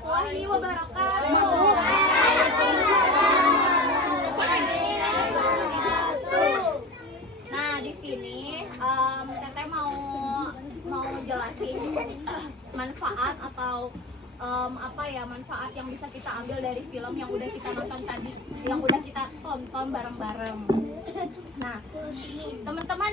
warahmatullahi wabarakatuh. Nah, di sini Teteh mau jelasin manfaat atau manfaat yang bisa kita ambil dari film yang udah kita nonton tadi, yang udah kita tonton bareng-bareng. Nah, teman-teman,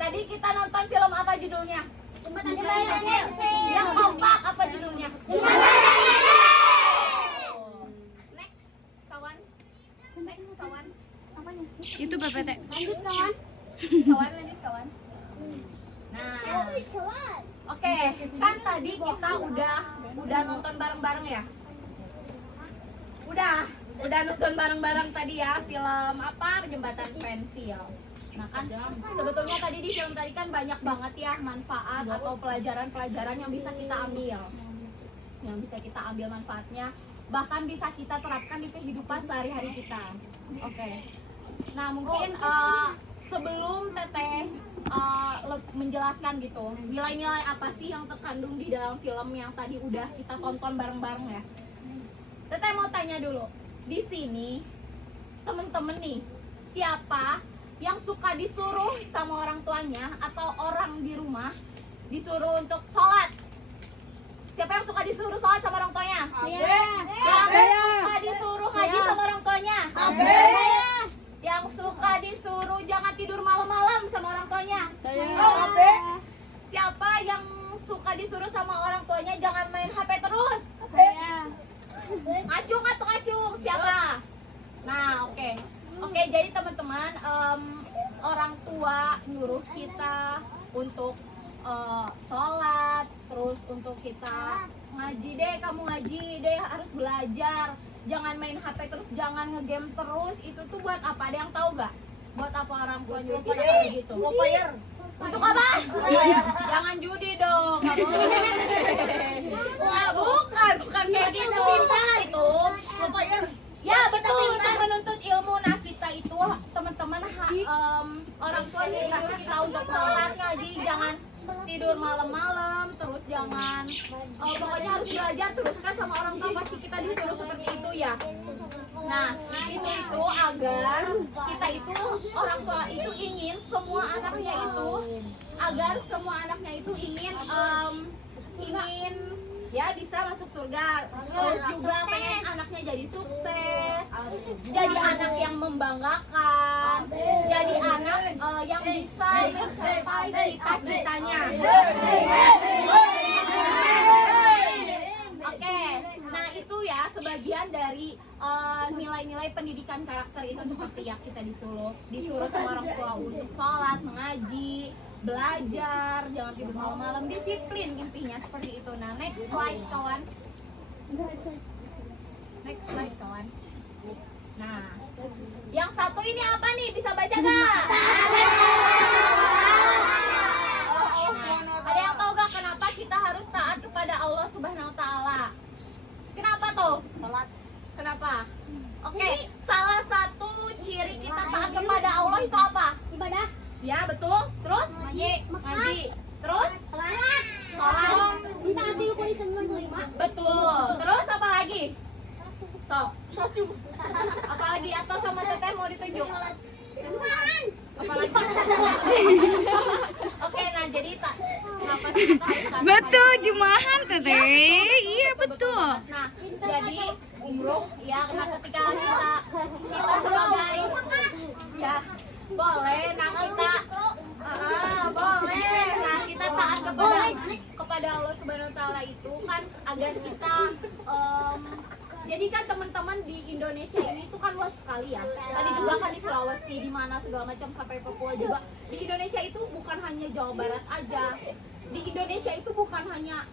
tadi kita nonton film apa judulnya? Yang kompak apa judulnya? Next, kawan. Next, kawan. Apanya? Itu PPT. Lanjut, kawan. Lanjut, kawan. Nah, oke, kan tadi kita udah nonton bareng-bareng ya? Udah nonton bareng-bareng tadi ya, film apa? Jembatan Pensil. Nah kan, sebetulnya tadi di film tadi kan banyak banget ya manfaat atau pelajaran-pelajaran yang bisa kita ambil. Yang bisa kita ambil manfaatnya, bahkan bisa kita terapkan di kehidupan sehari-hari kita. Oke. Nah, mungkin sebelum Teteh menjelaskan gitu, nilai-nilai apa sih yang terkandung di dalam film yang tadi udah kita tonton bareng-bareng ya? Teteh mau tanya dulu, di sini temen-temen nih, siapa yang suka disuruh sama orang tuanya atau orang di rumah disuruh untuk sholat? Siapa yang suka disuruh sholat sama orang tuanya? Yang suka disuruh ngaji sama orang tuanya? Yang suka disuruh jangan tidur malam-malam sama orang tuanya? Siapa yang suka disuruh sama orang tuanya jangan main HP terus? Ngacung atau ngacung? Siapa? Nah, oke, jadi teman-teman, orang tua nyuruh kita untuk sholat, terus untuk kita ngaji deh, kamu ngaji deh, harus belajar, jangan main HP terus, jangan ngegame terus. Itu tuh buat apa? Ada yang tahu gak? Buat apa orang tua nyuruh kita kayak gitu? Untuk apa? Jangan judi dong, nggak boleh. Wah, bukan kayak gitu. Itu ya betul, untuk menuntut ilmu. Nah, kita itu teman-teman orang tua nyuruh kita untuk sholat, ngaji, jangan tidur malam-malam, terus jangan pokoknya harus belajar terus kan, sama orang tua pasti kita disuruh seperti itu ya. Nah, itu agar kita itu, orang tua itu ingin semua anaknya itu, agar semua anaknya itu ingin ya bisa masuk surga, terus juga pengen anaknya jadi sukses, jadi anak yang membanggakan, jadi anak yang bisa mencapai cita-citanya. Oke, nah itu ya sebagian dari nilai-nilai pendidikan karakter itu, seperti yang kita disuruh sama orang tua untuk sholat, mengaji, belajar, jangan tidur malam-malam, disiplin intinya seperti itu. Nah, next slide kawan. Nah, yang satu ini apa nih? Bisa baca gak? Ada yang tahu gak kenapa kita harus taat kepada Allah Subhanahu Wa Taala? Kenapa tuh? Salat. Kenapa? Oke, salah satu ciri kita taat kepada Allah itu apa? Ibadah. Ya, betul. Terus? Ngaji. Terus? Sholat. Minta hati rukun Islam kelima. Betul. Terus apa lagi? Sok. Apa lagi? Atau sama Teteh mau ditunjuk? Apa lagi? Oke, nah jadi kenapa sih kita harus taat? Betul, Jumahan Teteh. Iya, betul. Nah, jadi umroh ya, ketika kita sebagai ya boleh, nah kita boleh, nah kita taat kepada Allah Subhanahu Wa Taala itu kan agar kita jadi kan teman-teman di Indonesia ini tuh kan luas sekali ya. Tadi juga kan di Sulawesi, di mana segala macam, sampai Papua juga. Di Indonesia itu bukan hanya Jawa Barat aja. Di Indonesia itu bukan hanya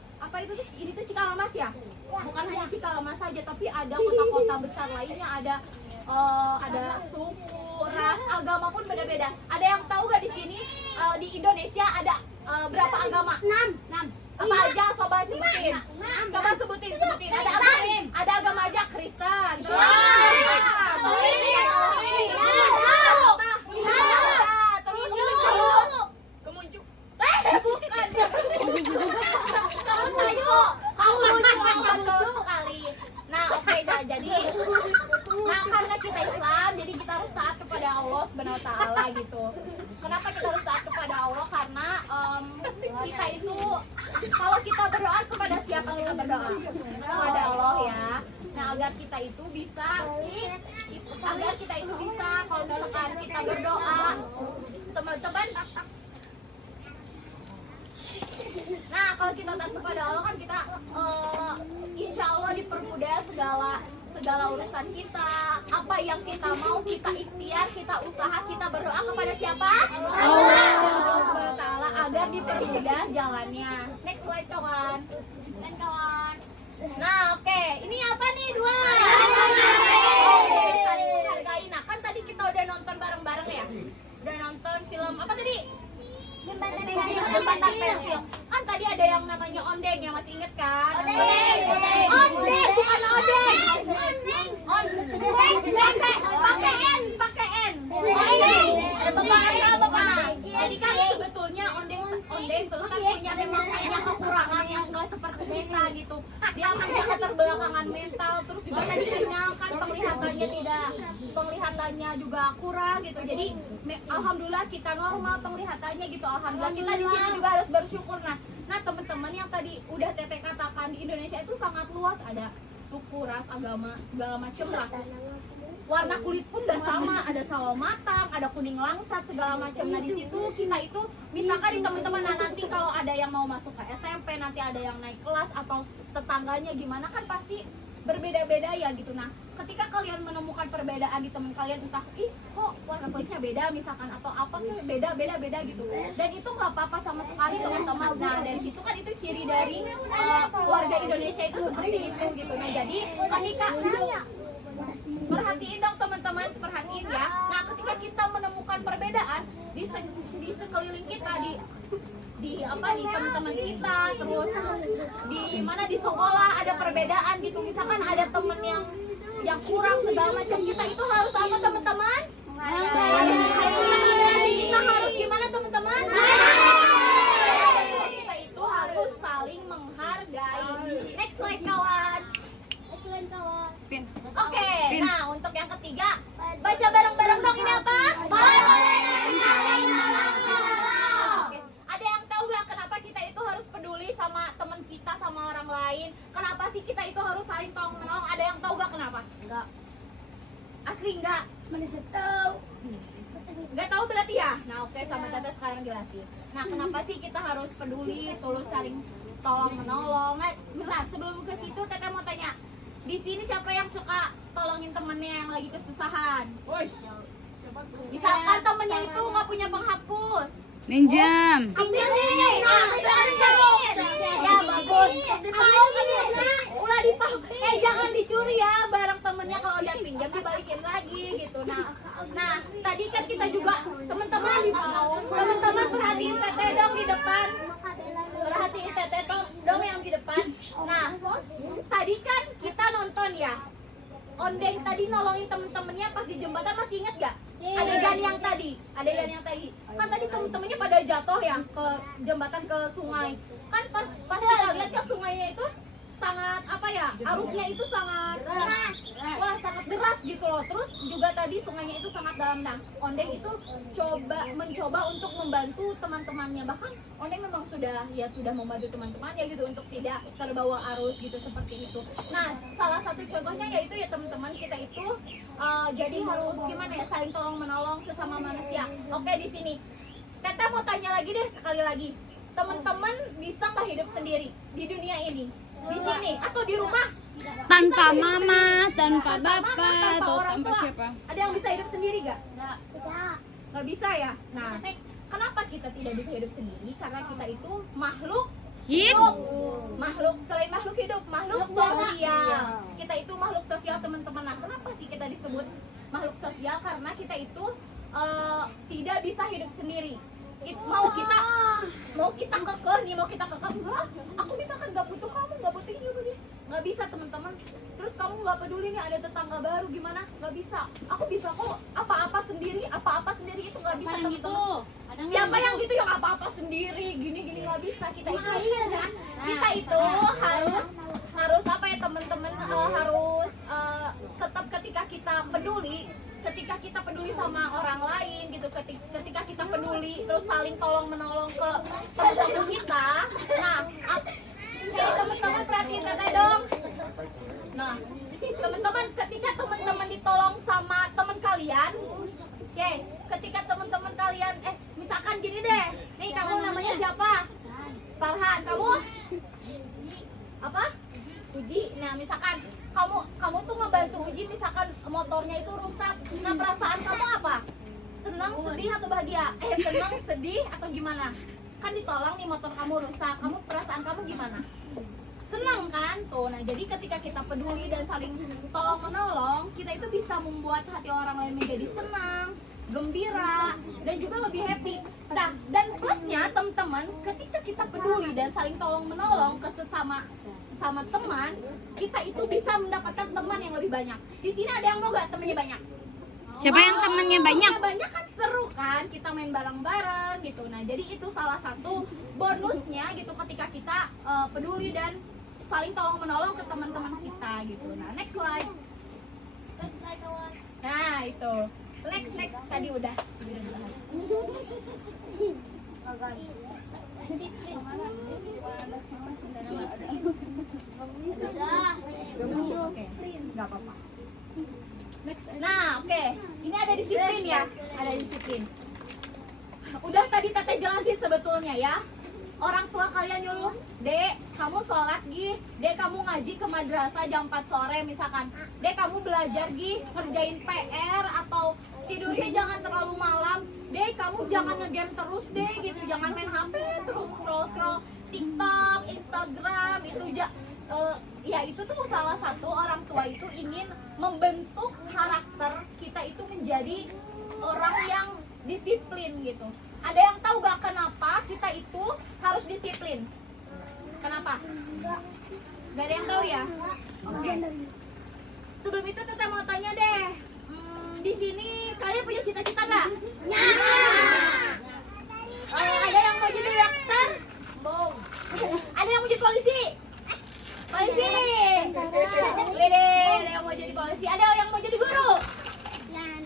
ini tuh Cikalamas ya. Bukan hanya Cikalamas saja, tapi ada kota-kota besar lainnya, ada suku, ras, agama pun beda-beda. Ada yang tahu gak di sini di Indonesia ada berapa agama? 6. Apa aja? Coba sebutin. Ada apa? Ada agama aja, Kristen. Terus Kemuncu. Bukan. kalau kita berdoa kepada siapa kita berdoa? Kepada Allah ya. Nah, agar kita itu bisa kalau misalkan kita berdoa, teman-teman. Nah, kalau kita taat kepada Allah kan kita insya Allah dipermudah segala urusan kita. Apa yang kita mau, kita ikhtiar, kita usaha, kita berdoa kepada siapa? Allah Subhanahu wa Ta'ala agar dipermudah jalannya. Next slide kawan. Nah, oke. Ini apa nih? Dua. Oke, saling menghargai. Nah, kan tadi kita udah nonton bareng-bareng ya. Udah nonton film apa tadi? Jembatan pensil. Kan tadi ada yang namanya ondeng ya, masih inget kan? Ondeng, bukan odeng. Pakai N. Bapak. Jadi kan sebetulnya ondeng terus kan punya kekurangan yang enggak seperti kita gitu. Dia punya keterbelakangan mental, terus juga tadi kan penglihatannya juga kurang gitu. Jadi alhamdulillah kita normal penglihatannya gitu. Alhamdulillah kita di sini juga harus bersyukur. Nah teman-teman yang tadi udah Teteh katakan di Indonesia itu sangat luas, ada suku, ras, agama, segala macam lah. Warna kulit pun udah sama, ada sawo matang, ada kuning langsat, segala macam. Nah di situ kita itu, misalkan di teman-teman, nah nanti kalau ada yang mau masuk ke SMP, nanti ada yang naik kelas atau tetangganya gimana kan pasti berbeda-beda ya gitu. Nah ketika kalian menemukan perbedaan di teman kalian, entah kok warna kulitnya beda misalkan atau apa tuh beda gitu, dan itu nggak apa-apa sama sekali teman-teman. Nah dari situ kan itu ciri dari warga Indonesia itu seperti itu gitu. Nah jadi ketika perhatiin dong teman-teman, perhatiin ya. Nah ketika kita menemukan perbedaan di sekeliling kita, di teman-teman kita, terus di sekolah ada perbedaan gitu. Misalkan ada temen yang kurang segala macam, kita itu harus apa teman-teman? Kita harus gimana teman-teman? Kita itu harus saling menghargai. Next slide kawan. Oke, nah untuk yang ketiga, baca bareng-bareng dong, ini apa? Ada yang tahu gak kenapa kita itu harus peduli sama teman kita, sama orang lain? Kenapa sih kita itu harus saling tolong menolong? Ada yang tahu gak kenapa? Enggak. Asli enggak? Mana saya tahu? Enggak tahu berarti ya? Nah oke, sama Tete sekarang jelasin. Nah kenapa sih kita harus peduli, terus saling tolong menolong? Nah, bentar, sebelum ke situ Tete mau tanya, di sini siapa yang suka tolongin temennya yang lagi kesusahan? Misalkan temennya itu nggak punya penghapus, Minjam. pinjam nih. Ya bagus. Ulah jangan dicuri ya barang temennya, kalau udah pinjam dibalikin lagi gitu. Nah tadi kan kita juga teman-teman perhatiin Teteh dong di depan. Perhatiin Teteh dong yang di depan. Nah tadi kan kita nonton ya, ondeng tadi nolongin temen-temennya pas di jembatan, masih inget gak? Adegan yang tadi kan tadi temen-temennya pada jatuh ya ke jembatan, ke sungai kan. Pas kita lihat ya sungainya itu sangat arusnya itu sangat deras gitu loh. Terus juga tadi sungainya itu sangat dalam. Nah ondeng itu mencoba untuk membantu teman-temannya, bahkan ondeng memang sudah membantu teman-temannya gitu untuk tidak terbawa arus gitu, seperti itu. Nah salah satu contohnya yaitu ya teman-teman, kita itu jadi harus gimana ya, saling tolong menolong sesama manusia. Oke, di sini Teteh mau tanya lagi deh, sekali lagi, teman-teman bisa nggak hidup sendiri di dunia ini, di sini atau di rumah? Tanpa mama, tanpa bapak, atau orang tanpa tua. siapa? Ada yang bisa hidup sendiri gak? Nggak bisa ya? Nah, kenapa kita tidak bisa hidup sendiri? Karena kita itu makhluk hidup. Selain makhluk hidup, makhluk sosial. Kita itu makhluk sosial teman-teman. Nah, kenapa sih kita disebut makhluk sosial? Karena kita itu tidak bisa hidup sendiri. Mau kita kekeh nih, enggak, aku misalkan nggak butuh kamu, nggak butuh ini, nggak bisa teman-teman. Terus kamu nggak peduli nih ada tetangga baru gimana, nggak bisa. Aku bisa kok apa-apa sendiri itu nggak bisa teman-teman. Siapa yang gitu yang apa-apa sendiri gini nggak bisa. Kita itu harus apa ya teman-teman, harus tetap ketika kita peduli sama orang lain gitu, ketika kita peduli terus saling tolong menolong ke teman-teman kita. Nah teteh dong. Nah, teman-teman, ketika teman-teman ditolong sama teman kalian, oke, ketika teman-teman kalian, misalkan gini deh, nih kamu namanya siapa? Farhan, kamu? Apa? Uji. Nah, misalkan kamu tuh ngebantu Uji, misalkan motornya itu rusak. Nah, perasaan kamu apa? Senang, sedih, atau bahagia? Senang, sedih, atau gimana? Kan ditolong nih motor kamu rusak. Kamu perasaan kamu gimana? Senang kan? Tuh, nah jadi ketika kita peduli dan saling tolong menolong, kita itu bisa membuat hati orang lain menjadi senang, gembira, dan juga lebih happy. Nah, dan plusnya teman-teman, ketika kita peduli dan saling tolong menolong ke sesama teman, kita itu bisa mendapatkan teman yang lebih banyak. Di sini ada yang mau gak temannya banyak? Siapa yang temennya banyak? Banyak kan seru kan, kita main bareng-bareng gitu. Nah, jadi itu salah satu bonusnya gitu ketika kita peduli dan saling tolong menolong ke teman-teman kita gitu. Nah, next slide. Nah, itu. Next tadi udah dibahas. Oke, nggak apa-apa. Nah, oke. Ini ada disiplin ya. Ada disiplin. Udah tadi Teteh jelasin sebetulnya ya. Orang tua kalian nyuruh, Dek, kamu sholat Gi, Dek kamu ngaji ke madrasah jam 4 sore misalkan, Dek kamu belajar Gi, ngerjain PR atau tidurnya jangan terlalu malam, Dek kamu jangan ngegame terus deh gitu, jangan main HP terus scroll TikTok, Instagram, itu ya itu tuh salah satu orang tua itu ingin membentuk karakter kita itu menjadi orang yang disiplin gitu. Ada yang tahu gak kenapa kita itu harus disiplin? Kenapa? Gak ada yang tahu ya? Oke. Sebelum itu Teteh mau tanya deh, di sini kalian punya cita-cita gak? Ada yang mau jadi dokter? Ada yang mau jadi polisi? Polisi. Ada yang mau jadi polisi. Ada yang mau jadi guru?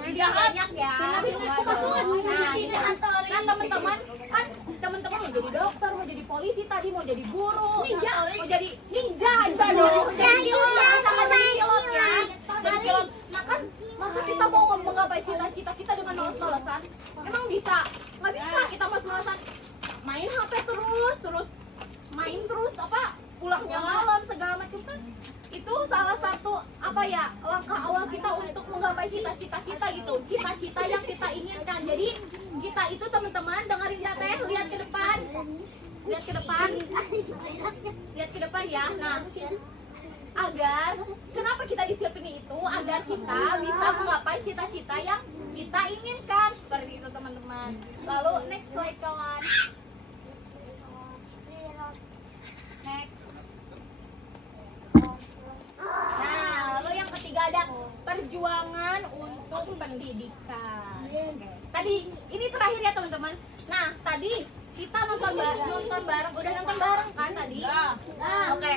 Tidak banyak ya. Nah, teman-teman kan teman-teman mau jadi dokter, mau jadi polisi, tadi mau jadi guru, mau jadi ninja, mau jadi pilot, sama jadi pilot ya. Jadi pilot. Nah kan masa kita mau menggapai cita-cita kita dengan males-malesan? Emang bisa? Nggak bisa kita males-malesan. Main HP terus main terus apa? Pulangnya malam segala macam kan? Itu salah satu langkah awal kita untuk menggapai cita-cita kita gitu, cita-cita yang kita inginkan. Jadi kita itu teman-teman dengerin Teteh, lihat ke depan ya. Nah, agar kenapa kita disiplin itu agar kita bisa menggapai cita-cita yang kita inginkan, seperti itu teman-teman. Lalu next slide kawan. Next. Nah, lalu yang ketiga ada perjuangan untuk pendidikan. Oke. Tadi ini terakhir ya teman-teman. Nah, tadi kita nonton bareng, udah nonton bareng kan tadi? Oke.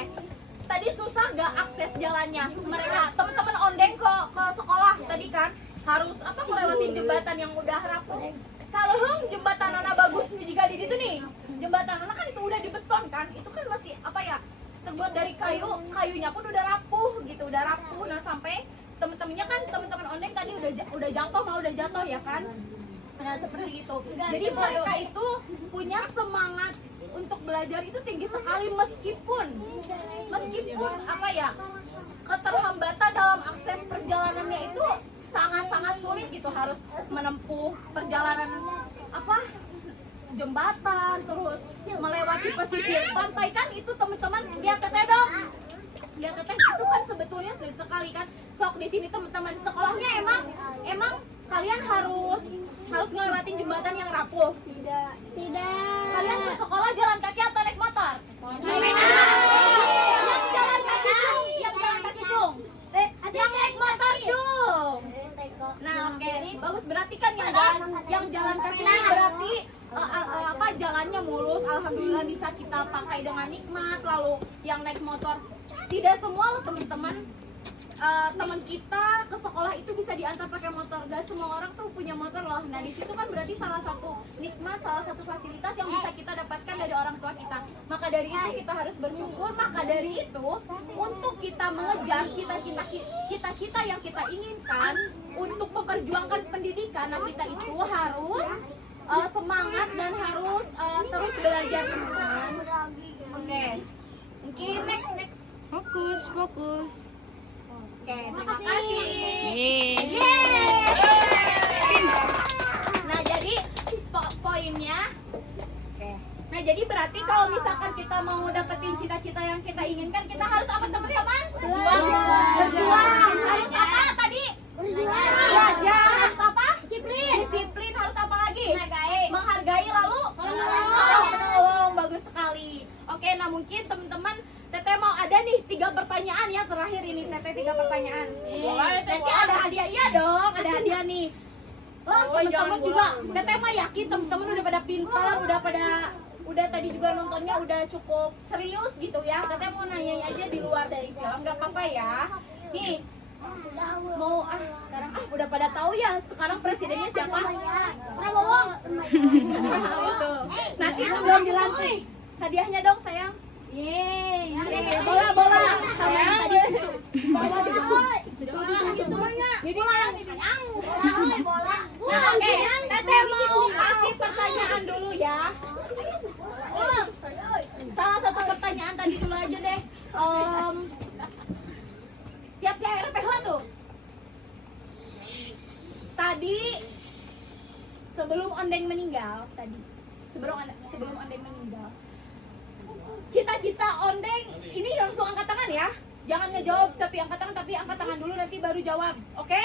Tadi susah gak akses jalannya? Mereka teman-teman ondeng ke sekolah tadi kan harus melewati jembatan yang udah rapuh. Salehung jembatan anak bagus jika di itu nih. Jembatan anak kan itu udah dibeton kan? Itu kan masih terbuat dari kayunya pun udah rapuh gitu, Nah, sampai teman-teman ondeng tadi udah jatuh ya kan? Nah, seperti itu. Jadi mereka itu punya semangat untuk belajar itu tinggi sekali meskipun keterhambatan dalam akses perjalanannya itu sangat-sangat sulit gitu, harus menempuh perjalanan jembatan, terus melewati pesisir pantai kan. Itu teman-teman lihat Teteh dong, lihat Teteh itu kan sebetulnya sulit sekali kan. Sok di sini teman-teman sekolahnya emang kalian harus ngelewatin jembatan yang rapuh? Tidak. Kalian ke sekolah jalan kaki atau naik motor? Yang jalan kaki cung. Yang naik motor cung. Nah, oke. Bagus, berarti kan yang jalan kaki berarti jalannya mulus, alhamdulillah bisa kita pakai dengan nikmat. Lalu yang naik motor tidak semua loh teman-teman. Teman kita ke sekolah itu bisa diantar pakai motor. Gak semua orang tuh punya motor loh. Nah, di situ kan berarti salah satu nikmat, salah satu fasilitas yang bisa kita dapatkan dari orang tua kita. Maka maka dari itu kita harus bersyukur, maka dari itu untuk kita mengejar cita-cita yang kita inginkan, untuk memperjuangkan pendidikan, nah kita itu harus semangat dan harus terus belajar, teman-teman. Oke, mungkin next. Fokus, fokus. Oke, terima kasih. Yeay. Nah, jadi poinnya. Nah, jadi berarti kalau misalkan kita mau dapetin cita-cita yang kita inginkan, kita harus apa, teman-teman? Berjuang. Harus apa tadi? Belajar. Harus apa? Disiplin. Harus apa lagi? Menghargai lalu menolong. Bagus sekali. Oke, nah mungkin teman-teman Teteh mau ada nih 3 pertanyaan ya, terakhir ini Teteh 3 pertanyaan. Nanti ada hadiah, iya dong, ada hadiah nih. Teman-teman juga, Teteh mah yakin teman-teman udah pada pintar, udah tadi juga nontonnya udah cukup serius gitu ya. Teteh mau nanya aja di luar dari film, nggak apa-apa ya. Nih, mau sekarang udah pada tahu ya sekarang presidennya siapa? Prabowo. Nanti belum dilantik. Hadiahnya dong sayang. Yeay, bola sama yang tadi bola. Oke, Teteh mau kasih pertanyaan dulu ya. Salah satu pertanyaan tadi dulu aja deh. Siap-siap RPH tuh. Tadi sebelum Ondeng meninggal, sebelum Ondeng meninggal, cita-cita Ondeng ini langsung angkat tangan ya. Jangan ngejawab tapi angkat tangan dulu, nanti baru jawab. Oke?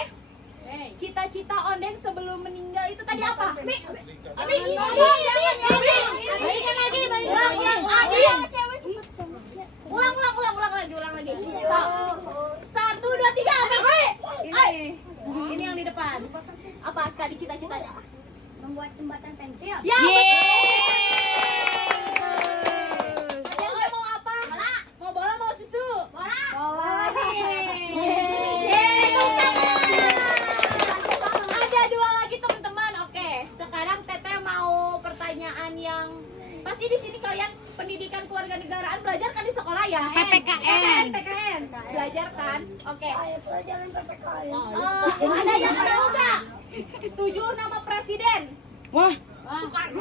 Cita-cita Ondeng sebelum meninggal itu tadi apa? Ulang lagi. 1, 2, 3, ini yang di depan. Apa tadi cita-citanya? Membuat jembatan pensil. Ya, betul. Mau apa? Mau bola, mau susu? Bola lagi. Ada 2 lagi teman-teman. Oke, sekarang Teteh mau pertanyaan yang pasti di sini kalian pendidikan kewarganegaraan belajar kan di sekolah ya? PPKN. Belajar kan? Oke. Ada yang tahu nggak 7 nama presiden? Wah, Bentar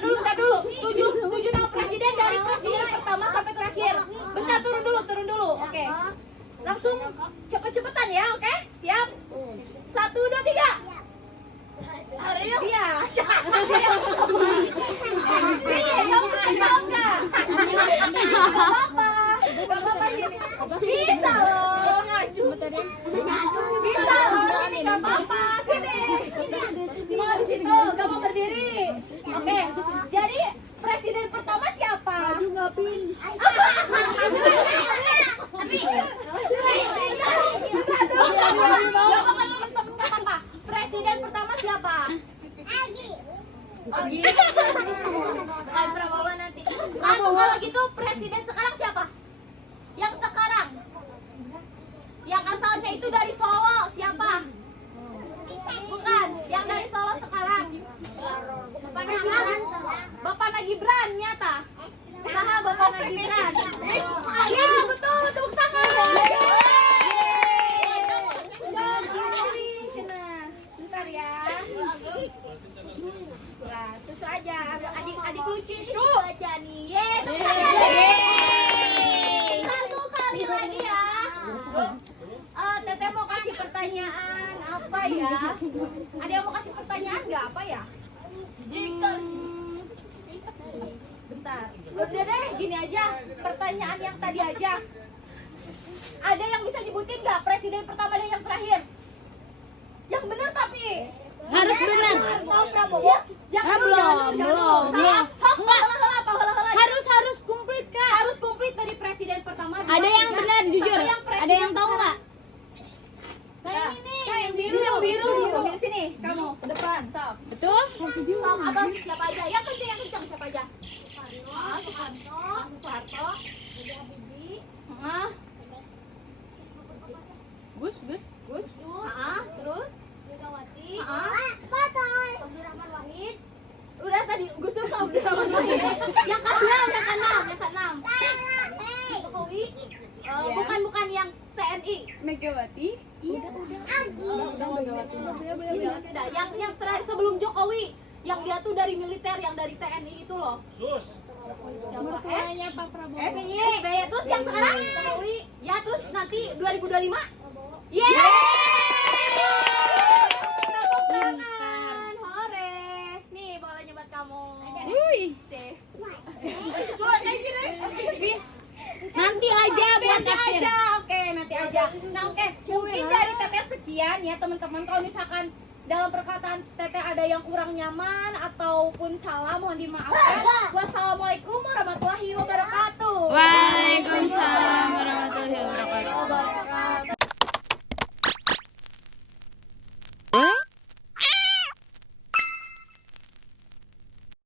dulu. 7 nama presiden dari presiden pertama sampai terakhir. Bentar, turun dulu. Oke. Langsung cepet-cepetan ya, oke? Siap? 1, 2, 3. Iya. Kamu jawab nggak? Gak apa-apa sini. Bisa loh. Bisa loh, sini gak apa-apa. Sini. Mau di situ, gak mau berdiri. Oke, jadi presiden pertama siapa? Presiden pertama siapa? Kan Prabowo nanti. Kalau gitu presiden sekarang siapa? Yang sekarang? Yang asalnya itu dari Solo siapa? Bukan, yang dari Solo sekarang. Bapak Nagibran nyata. Saha Bapak Nagibran. Iya betul, tepuk tangan. Bentar ya. Nah, susu aja. Adik lucu susu aja nih. Yeay. Satu kali lagi ya. Teteh mau kasih pertanyaan apa ya? Ada yang mau kasih pertanyaan nggak apa ya? Bentar. Udah deh, gini aja. Pertanyaan yang tadi aja. Ada yang bisa nyebutin nggak presiden pertama dan yang terakhir? Yang benar tapi harus benar. Prabowo. Belum. Harus komplit, Kak. Harus komplit dari presiden pertama. Ada yang benar jujur. Ada yang tahu nggak? Yang biru. Ambil sini, kamu ke depan, sok. Betul? Sok, abang siapa aja? Yang kencang siapa aja? Soeharto. Gus. Terus? Megawati. Patai. Abdurrahman Wahid. Udah tadi Gus Dur sama Abdurrahman Wahid. Yang ke-9 udah TNI. Megawati. Iya. Udah Megawati udah. Yang terakhir sebelum Jokowi, yang dia tuh dari militer, yang dari TNI itu loh. Siapa? Pak Prabowo. SBY. Terus yang sekarang Jokowi. Ya terus nanti 2025. Yeay! Tepuk tangan. Hore. Nih bolanya buat kamu. Wih. Safe. Coba kayak gini. Nanti aja buat Nanti akhir. aja, oke nanti aja. Nah oke, mungkin dari Teteh sekian ya teman-teman. Kalau misalkan dalam perkataan Teteh ada yang kurang nyaman ataupun salah, mohon dimaafkan. Wassalamualaikum warahmatullahi wabarakatuh. Wah.